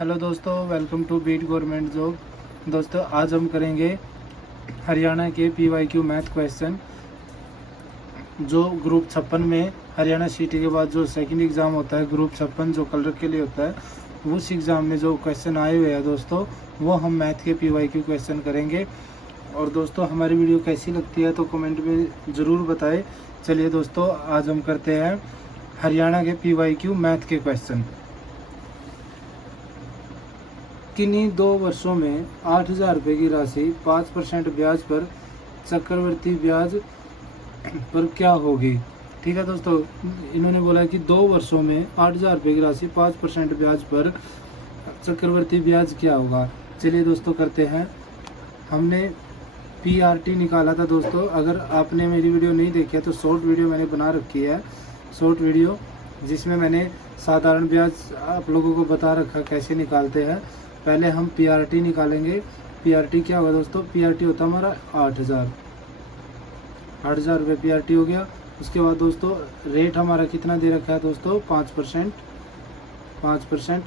Hello दोस्तों, welcome to beat government job. दोस्तों आज हम करेंगे हरियाणा के PYQ मैथ क्वेश्चन। जो ग्रुप 56 में हरियाणा सिटी के बाद जो सेकंड एग्ज़ाम होता है ग्रुप 56 जो कलर के लिए होता है, उस एग्ज़ाम में जो क्वेश्चन आए हुए हैं दोस्तों, वो हम मैथ के PYQ क्वेश्चन करेंगे। और दोस्तों हमारी वीडियो कैसी लगती है तो कमेंट में ज़रूर बताएं। चलिए दोस्तों आज हम करते हैं हरियाणा के PYQ मैथ के क्वेश्चन। किन्हीं 2 वर्षों में 8,000 रुपये की राशि 5% ब्याज पर चक्रवर्ती ब्याज पर क्या होगी। ठीक है दोस्तों, इन्होंने बोला कि 2 वर्षों में 8,000 रुपये की राशि 5% ब्याज पर चक्रवर्ती ब्याज क्या होगा। चलिए दोस्तों करते हैं। हमने PRT निकाला था दोस्तों। अगर आपने मेरी वीडियो नहीं देखी है तो शॉर्ट वीडियो मैंने बना रखी है, शॉर्ट वीडियो जिसमें मैंने साधारण ब्याज आप लोगों को बता रखा कैसे निकालते हैं। पहले हम PRT निकालेंगे। PRT क्या होगा दोस्तों, PRT होता है हमारा 8,000 रुपये PRT हो गया। उसके बाद दोस्तों रेट हमारा कितना दे रखा है दोस्तों, 5%।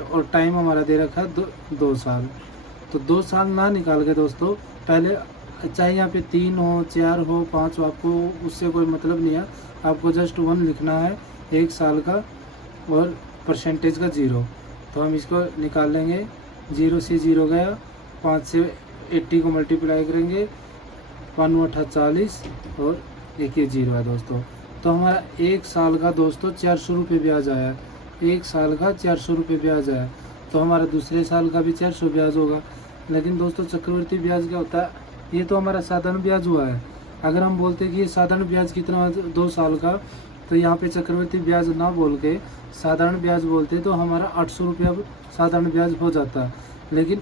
और टाइम हमारा दे रखा है 2 साल। तो 2 साल ना निकाल के दोस्तों पहले, चाहे यहाँ पे 3 हो 4 हो 5 हो, आपको उससे कोई मतलब नहीं है। आपको जस्ट 1 लिखना है, 1 साल का और परसेंटेज का 0। तो हम इसको निकाल लेंगे। 0 से 0 गया, 5 से 80 को मल्टीप्लाई करेंगे, 5 8 40 और एक ये 0 है दोस्तों। तो हमारा 1 साल का दोस्तों 400 रुपये ब्याज आया। 1 साल का 400 रुपये ब्याज आया। तो हमारा दूसरे साल का भी 400 ब्याज होगा। लेकिन दोस्तों चक्रवर्ती ब्याज क्या होता है, ये तो हमारा साधारण ब्याज हुआ है। अगर हम बोलते कि ये साधारण ब्याज कितना 2 साल का, तो यहाँ पे चक्रवर्ती ब्याज ना बोल के साधारण ब्याज बोलते तो हमारा 800 रुपया साधारण ब्याज हो जाता। लेकिन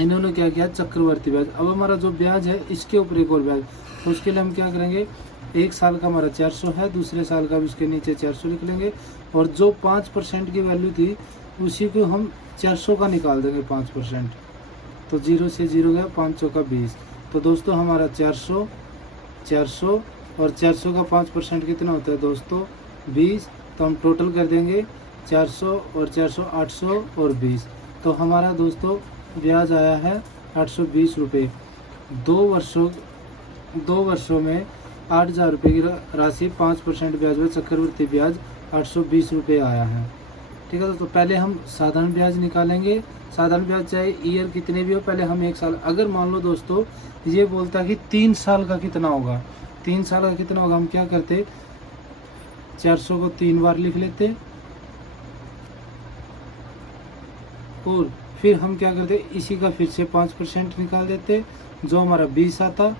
इन्होंने क्या किया, चक्रवर्ती ब्याज। अब हमारा जो ब्याज है इसके ऊपर एक और ब्याज, तो उसके लिए हम क्या करेंगे, 1 साल का हमारा 400 है, दूसरे साल का भी उसके नीचे 400 लिख लेंगे। और जो 5% की वैल्यू थी उसी को हम 400 का निकाल देंगे 5%। तो 0 से 0 गया, 5 चौका 20। तो दोस्तों हमारा 400 और 400 का 5% कितना होता है दोस्तों, 20। तो हम टोटल कर देंगे 400 और 400 800 और 20। तो हमारा दोस्तों ब्याज आया है 820 रुपये। 2 वर्षों में 8,000 रुपये की राशि 5% ब्याज पर चक्रवर्ती ब्याज 820 रुपये आया है। ठीक है दोस्तों, पहले हम साधारण ब्याज निकालेंगे। साधारण ब्याज चाहे ईयर कितने भी हो, पहले हम 1 साल, अगर मान लो दोस्तों ये बोलता कि 3 साल का कितना होगा, 3 साल का कितना होगा, हम क्या करते, 400 को 3 बार लिख लेते और फिर हम क्या करते, इसी का फिर से 5% निकाल देते, जो हमारा 20 आता।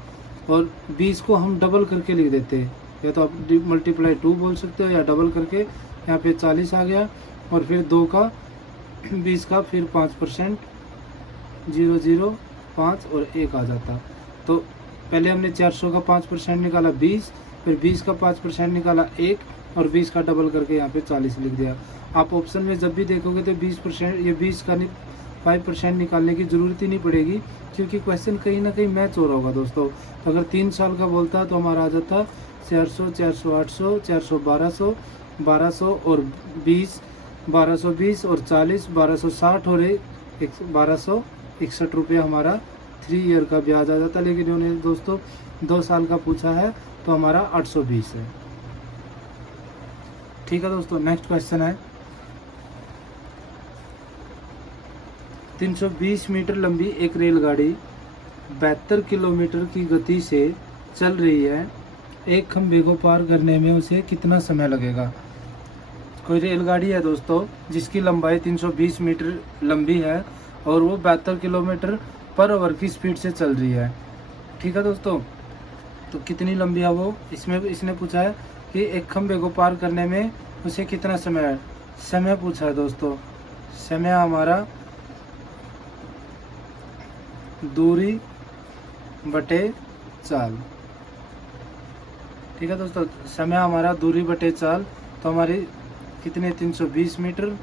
और 20 को हम डबल करके लिख देते, या तो आप मल्टीप्लाई 2 बोल सकते हो या डबल करके, यहाँ पे 40 आ गया। और फिर 2 का 20 का फिर 5%, 0 0 5 और 1 आ जाता। तो पहले हमने 400 का 5% निकाला 20, फिर 20 का 5% निकाला 1 और 20 का डबल करके यहाँ पे 40 लिख दिया। आप ऑप्शन में जब भी देखोगे तो 20%, ये 20 का 5% निकालने की ज़रूरत ही नहीं पड़ेगी, क्योंकि क्वेश्चन कहीं ना कहीं मैच हो रहा होगा दोस्तों। तो अगर 3 साल का बोलता तो हमारा आ जाता 400 400 800 400 1200 1200 और 20 1220 और 40 1260 और 1261 रुपये हमारा 3 ईयर का ब्याज आ जाता। लेकिन उन्होंने दोस्तों 2 साल का पूछा है तो हमारा 820 है। ठीक है दोस्तों, नेक्स्ट क्वेश्चन है, 320 मीटर लंबी एक रेलगाड़ी 72 किलोमीटर की गति से चल रही है। एक खंभे को पार करने में उसे कितना समय लगेगा। कोई रेलगाड़ी है दोस्तों जिसकी लंबाई 320 मीटर लंबी है और वो 72 किलोमीटर पर आवर की स्पीड से चल रही है। ठीक है दोस्तों, तो कितनी लंबी है वो, इसमें इसने पूछा है कि एक खंभे को पार करने में उसे कितना समय है। समय पूछा है दोस्तों, समय हमारा दूरी बटे चाल। ठीक है दोस्तों, समय हमारा दूरी बटे चाल। तो हमारी कितने 320 मीटर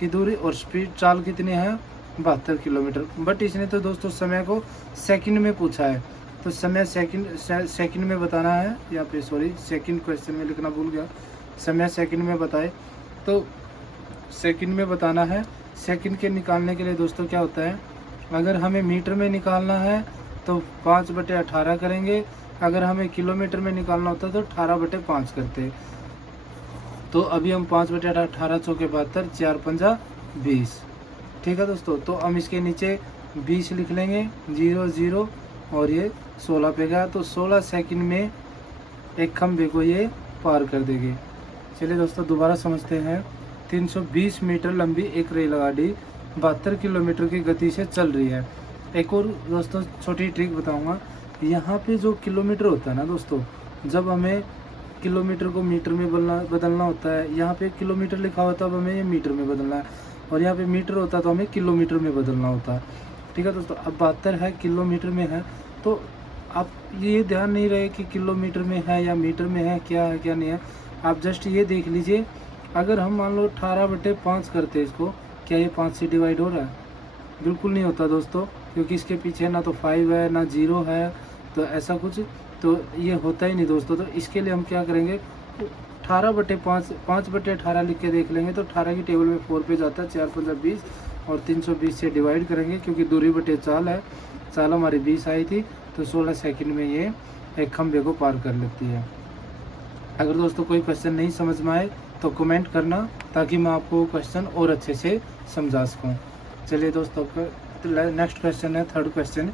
की दूरी और स्पीड चाल कितनी है 72 किलोमीटर। बट इसने तो दोस्तों समय को सेकंड में पूछा है, तो समय सेकंड में बताना है। यहाँ पे सॉरी सेकंड क्वेश्चन में लिखना भूल गया, समय सेकंड में बताए तो सेकंड में बताना है। सेकंड के निकालने के लिए दोस्तों क्या होता है, अगर हमें मीटर में निकालना है तो 5/18 करेंगे, अगर हमें किलोमीटर में निकालना होता है तो 18/5 करते। तो अभी हम 5/18 चौके 72, 4×5 20। ठीक है दोस्तों, तो हम इसके नीचे 20 लिख लेंगे, 0 0 और ये 16 पे गया, तो 16 सेकंड में एक खंभे को ये पार कर देगी। चलिए दोस्तों दोबारा समझते हैं। 320 मीटर लंबी एक रेलगाड़ी 72 किलोमीटर की गति से चल रही है। एक और दोस्तों छोटी ट्रिक बताऊंगा, यहाँ पे जो किलोमीटर होता है ना दोस्तों, जब हमें किलोमीटर को मीटर में बदलना होता है, यहाँ पे किलोमीटर लिखा होता है, अब हमें ये मीटर में बदलना है, और यहाँ पे मीटर होता है तो हमें किलोमीटर में बदलना होता है। ठीक है दोस्तों, अब 72 है किलोमीटर में है, तो आप ये ध्यान नहीं रहे कि किलोमीटर में है या मीटर में है क्या नहीं है, आप जस्ट ये देख लीजिए। अगर हम मान लो 18/5 करते हैं इसको, क्या ये 5 से डिवाइड हो रहा है? बिल्कुल नहीं होता दोस्तों, क्योंकि इसके पीछे ना तो 5 है ना 0 है, तो ऐसा कुछ तो ये होता ही नहीं दोस्तों। तो इसके लिए हम क्या करेंगे, 18/5 5/18 लिख के देख लेंगे, तो 18 की टेबल में 4 पे जाता है, 4×5 20 और 320 से डिवाइड करेंगे, क्योंकि दूरी बटे चाल है, चाल हमारी 20 आई थी, तो 16 सेकंड में ये एक खंभे को पार कर लेती है। अगर दोस्तों कोई क्वेश्चन नहीं समझ में आए तो कमेंट करना, ताकि मैं आपको क्वेश्चन और अच्छे से समझा सकूँ। चलिए दोस्तों, नेक्स्ट क्वेश्चन है, थर्ड क्वेश्चन।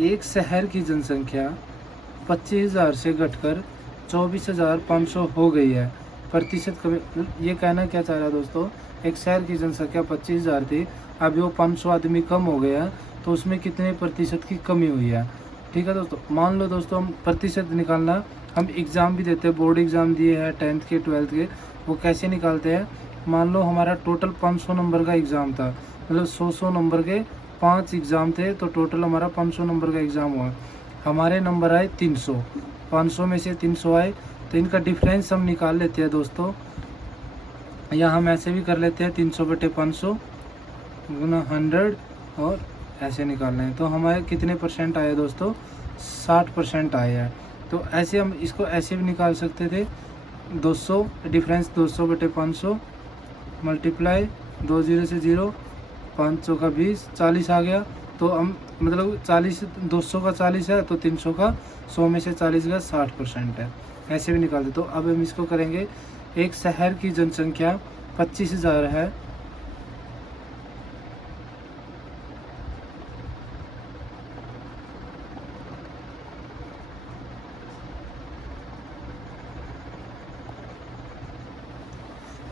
एक शहर की जनसंख्या 25,000 से घटकर 24,500 हो गई है, प्रतिशत कमी। ये कहना क्या चाह रहा है दोस्तों, एक शहर की जनसंख्या 25,000 थी, अभी वो 500 आदमी कम हो गया, तो उसमें कितने प्रतिशत की कमी हुई है। ठीक है दोस्तों, मान लो दोस्तों हम प्रतिशत निकालना, हम एग्ज़ाम भी देते हैं, बोर्ड एग्ज़ाम दिए हैं 10th के 12th के, वो कैसे निकालते हैं। मान लो हमारा टोटल 500 नंबर का एग्ज़ाम था, मतलब 100 नंबर के 5 एग्ज़ाम थे, तो टोटल हमारा 500 नंबर का एग्ज़ाम हुआ। हमारे नंबर आए 300, 500 में से 300 आए, तो इनका डिफरेंस हम निकाल लेते हैं दोस्तों। या हम ऐसे भी कर लेते हैं, 300/500 गुना 100 और ऐसे निकालना है, तो हमारे कितने परसेंट आए दोस्तों, 60% आए हैं। तो ऐसे हम इसको ऐसे भी निकाल सकते थे, 200 डिफरेंस 200/500 मल्टीप्लाई 2 0 से 0, 5 चौका 20, 40 आ गया। तो हम मतलब 40, 200 का 40 है, तो 300 का 100 में से 40 का 60% है, ऐसे भी निकालते। तो अब हम इसको करेंगे, एक शहर की जनसंख्या 25,000 है,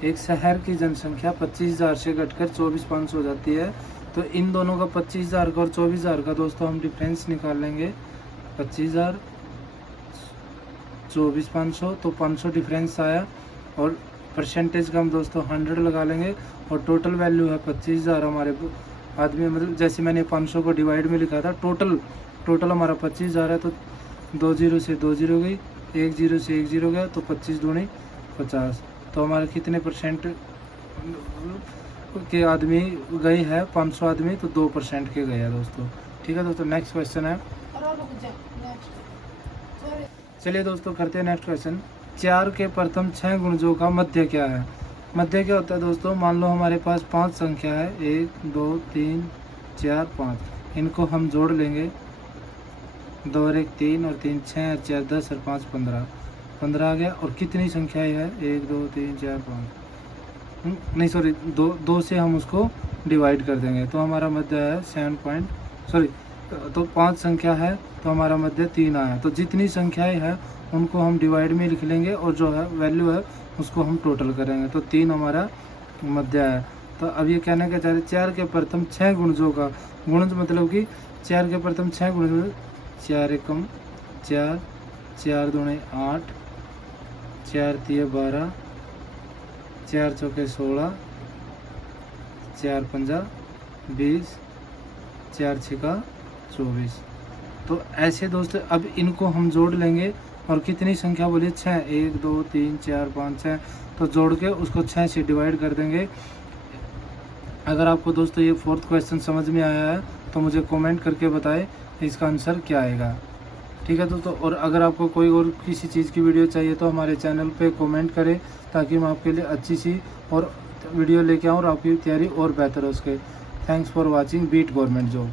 एक शहर की जनसंख्या 25,000 से घटकर 24,500 हो जाती है। तो इन दोनों का 25,000 का और 24,000 का दोस्तों हम डिफरेंस निकाल लेंगे, 25,000 24,500, तो 500 डिफरेंस आया, और परसेंटेज का हम दोस्तों 100 लगा लेंगे, और टोटल वैल्यू है 25,000 हमारे आदमी, मतलब जैसे मैंने 500 को डिवाइड में लिखा था, टोटल हमारा 25,000 है, तो 2 0 से 2 0 गई, 1 0 से 1 0 गया, तो 25 दूनी 50। तो हमारे कितने परसेंट के आदमी गए हैं, 500 आदमी, तो 2% के गए हैं दोस्तों। ठीक है दोस्तों, नेक्स्ट क्वेश्चन है। चलिए दोस्तों करते हैं नेक्स्ट क्वेश्चन। 4 के प्रथम 6 गुणजों का मध्य क्या है। मध्य क्या होता है दोस्तों, मान लो हमारे पास 5 संख्या है, 1 2 3 4 5, इनको हम जोड़ लेंगे, 2 और 1 3 और 3 6 और 4 10 और 5 15 आ गया। और कितनी संख्या है, 1 2 3 4 5, नहीं सॉरी, 2 से हम उसको डिवाइड कर देंगे, तो हमारा मध्य है 7 तो 5 संख्या है, तो हमारा मध्य 3 आया। तो जितनी संख्याएं हैं उनको हम डिवाइड में लिख लेंगे, और जो है वैल्यू है उसको हम टोटल करेंगे, तो 3 हमारा मध्य है। तो अब ये कहना क्या चाह रहे, 4 के प्रथम 6 गुणजों का, गुणज मतलब कि 4 के प्रथम 6 गुणज, 4 एकम 4, 4 दूनी 8, 4 तिये 12, 4 चौके 16, 4 पंजा 20, 4 छिका 24। तो ऐसे दोस्तों अब इनको हम जोड़ लेंगे, और कितनी संख्या बोलिए, 6, 1 2 3 4 5 6, तो जोड़ के उसको 6 से डिवाइड कर देंगे। अगर आपको दोस्तों ये 4th क्वेश्चन समझ में आया है तो मुझे कमेंट करके बताएं इसका आंसर क्या आएगा। ठीक है दोस्तों, और अगर आपको कोई और किसी चीज़ की वीडियो चाहिए तो हमारे चैनल पे कमेंट करें, ताकि मैं आपके लिए अच्छी सी और वीडियो लेके आऊँ और आपकी तैयारी और बेहतर हो सके। Thanks for watching beat government job.